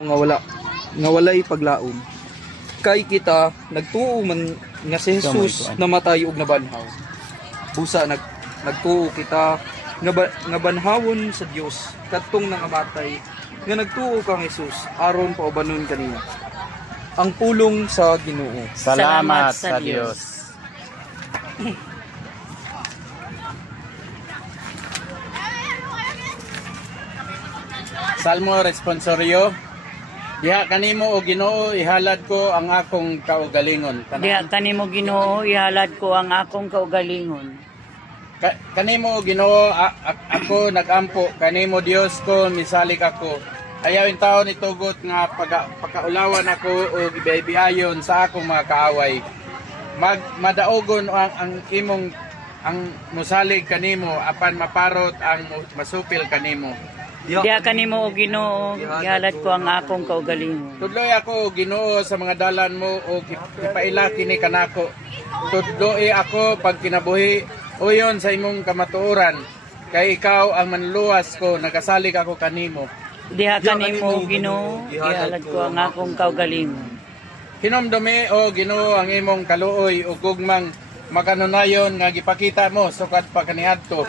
nga walay paglaom. Kay kita nagtuo man nga si Jesus namatay og nabanhaw. Busa nagtuo kita nga banhawon sa Dios kadtong nangamatay nga nagtuo kang Jesus aron paubanon kanina. Ang pulong sa Ginoo. Salamat sa Diyos. Salmo responsorio. Diha kanimo o Ginoo ihalad ko ang akong kaugalingon. Diha kanimo Ginoo ihalad ko ang akong kaugalingon. Kanimo Ginoo ako nagampo, kanimo Dios ko misalik ako. Ayawin taon itugot nga pagkaulawan ako o gibaybiayon sa akong mga kaaway. Madaogon ang imong ang musalig kanimo apan maparot ang masupil kanimo. Diha kanimo o Ginoo ihalad ko ang akong kaugalingon. Tudloy ako Ginoo sa mga dalan mo o ipaila kini kanako. Tudloy ako pag kinabuhi uyon sa imong kamatuoran kay ikaw ang manluwas ko nagasalig ako kanimo. Diha kanimo Ginoo ihalad ko ang akong kaugalingon. Hinomdumi o Ginoo ang imong kaluoy ug gugmang makanunayon nga gipakita mo sukat pa kaniadto.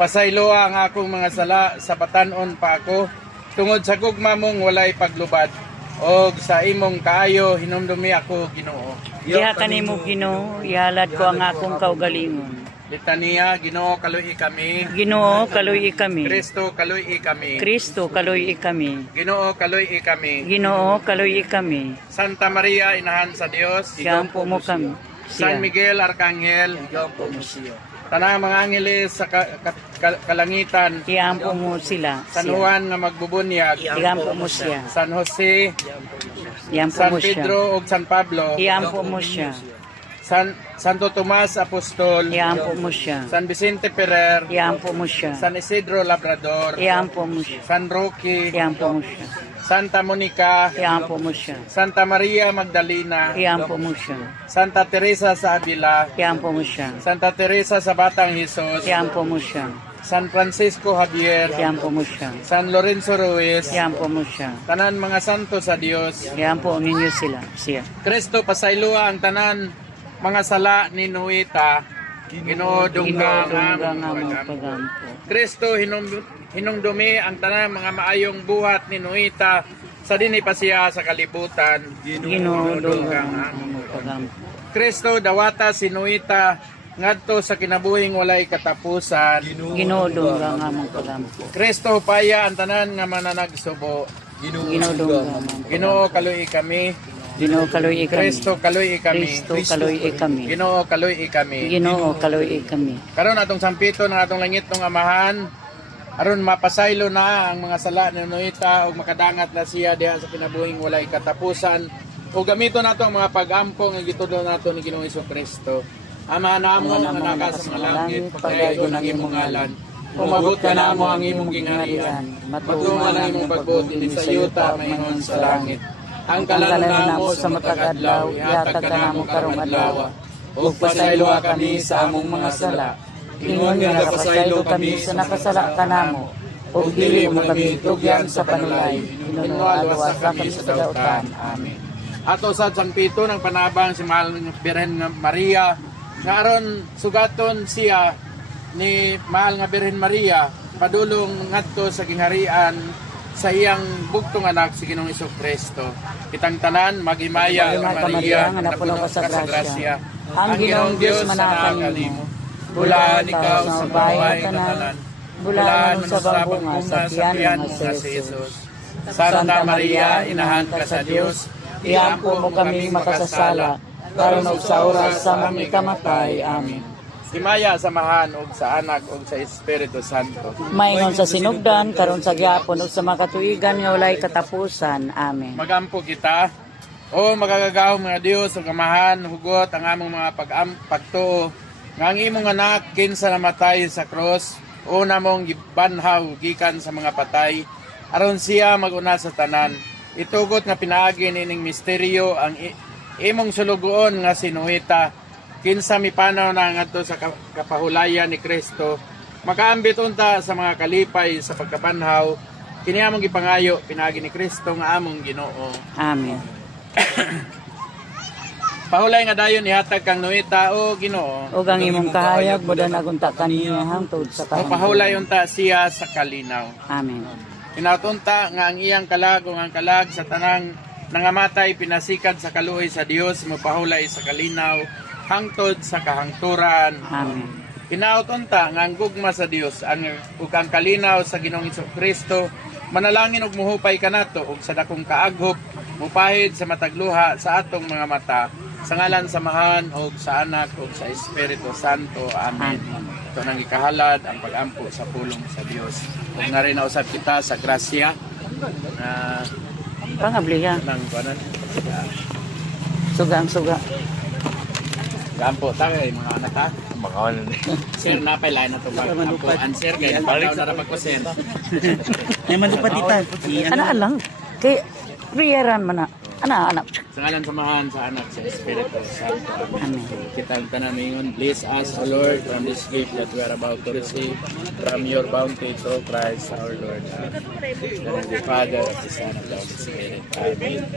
Pasaylo ang akong mga sala sa patanon pa ako tungod sa gugma mong walay paglubad o sa imong kaayo hinomdumi ako Ginoo. Diha kanimo Ginoo ihalad ko ang akong kaugalingon. Litania, Ginoo kaluy kami. Ginoo kaluy kami. Kristo kaluy kami. Kristo kaluy kami. Ginoo kaluy kami. Ginoo kaluy kami. Santa Maria inahan sa Dios. Siyampo mo kami. San Miguel Arcangel. Tanang mga angeles sa kalangitan. Iampo mo sila. San Juan nga magbubunyag. Iampo mo siya. San Jose. Iampo San mo siya. Pedro ug San Pablo. Iampo mo siya. Santo Tomas Apostol. Iampo mo siya. San Vicente Ferrer. Iampo mo siya. San Isidro Labrador. Iampo mo siya. San Roque. Iampo mo siya. Santa Monica. Iampo mo siya. Santa Maria Magdalena. Iampo mo siya. Santa Teresa sa Avila. Iampo mo siya. Santa Teresa sa Batang Jesus. Iampo mo siya. San Francisco Javier. Iampo mo siya. San Lorenzo Ruiz. Iampo mo siya. Tanan mga santo sa Dios. Iampo ninyo sila. Siya. Kristo pasaylua ang tanan mga sala ni Nuita. Ginoo dungga nga pagampo. Kristo hinungdumi ang tanan mga maayong buhat ni Nuita sa dinhi pa siya sa kalibutan. Ginoo dungga nga pagampo. Kristo dawata si Nuita ngadto sa kinabuhing walay katapusan. Ginoo dungga nga pagampo. Kristo paya ang tanan nga mananagsubo. Ginoo dungga. Ginoo kaluy kami. Ginoo kaluy kami. Kristo kaluy kami. Kristo kaluy kami. Ginoo kaluy kami. Ginoo kaluy kami. Karon atong sampito ng atong langit ng amahan aron mapasaylo na ang mga sala ni Nuita ug makadangat na siya diha sa kinabuhing walay katapusan ug gamiton nato ang mga pag-ampo nga gitudlo nato ni Ginoong Hesukristo. Ama namo nga naka sa mga langit, pagaygon ang imong ngalan. Umabot ka namo ang imong gingharian. Matungan ang imong pagbuti ni sa yuta mayingon sa langit. Ang kalanon namo sa matag adlaw, ihatag ka namo karong adlaw. Ug pasaylo kami sa among mga sala. Ingon nga nakasaylo kami sa nakasala ka namo. Ug dili mo kami tugyan sa panulay. Inunualwas kami sa kadautan. Amen. Ato sa San Pito ng panabang si Mahal Birhen Maria nga aron sugaton siya ni Mahal nga Birhen Maria padulong ngadto sa gingharian sa iyang bugtong anak si Ginoong Hesukristo. Kitang tanan maghimaya ang Maria nga napuno ka sa grasya. Ang Ginoong Dios manakanimo. Bulaan ikaw sa bahay ng tanan. Bulaan mo sa bunga sa tiyan nga si Jesus. Santa Maria, inahan ka sa Dios. Iampo mo kami makasasala. Karon og sa oras sa aming kamatay. Amen. Himaya samahan og sa anak og sa Espiritu Santo. Maingon sa sinugdan karon sa gyapon ug sa makatuigan nga walay katapusan. Amen. Magampo kita. O magagagahom nga Dios ug amahan hugot ang among mga pagtuo nga ang imong anak kinsa namatay sa cross una mong gibanhaw gikan sa mga patay aron siya maguna sa tanan. Itugot nga pinaagi nining misteryo ang imong sulugoon nga si Nuita kinsa mipanaw na ngadto sa kapahulayan ni Kristo makaambit unta sa mga kalipay sa pagkabanhaw Kini among gipangayo pinagi ni Kristo nga among Ginoo. Amen. Pahulay nga dayon ihatag kang nuita o Ginoo. Ug ang imong kahayag budan agunta kaniya hangtod sa O pahulay kahangturan. unta siya sa kalinaw. Amen. Kinautunta nga ang iyang kalag o ang kalag sa tanang nangamatay pinasikad sa kaluoy sa Dios mopahulay sa kalinaw hangtod sa kahangturan. Amen. Kinautunta nga ang gugma sa Dios ug ang kalinaw sa Ginoong Kristo manalangin og muhupay kanato ug sa dakong kaaghop mupahid sa matagluha sa atong mga mata sa ngalan samahan ug sa anak ug sa Espiritu Santo. Amen. Ito nang ikahalad ang pag-ampo sa pulong sa Dios. Ug nga rin nausap kita sa grasya na Pangabliha. nang kanan. Suga ang suga. Gampo ta kay mga anak ha. Sir napay lain na to ba? Ampo answer kay balik sa dapat ko sir. Ay malupatitan. Ana alang kay riyeran man na. Ana anak. Sa ngalan samahan sa anak sa Espiritu Santo. Amen. Kita ang tanan ningon, bless us, O Lord, from this gift that we are about to receive from your bounty through Christ our Lord. Amen. In the name of the Father, of the Son, of the Holy Spirit. Amen.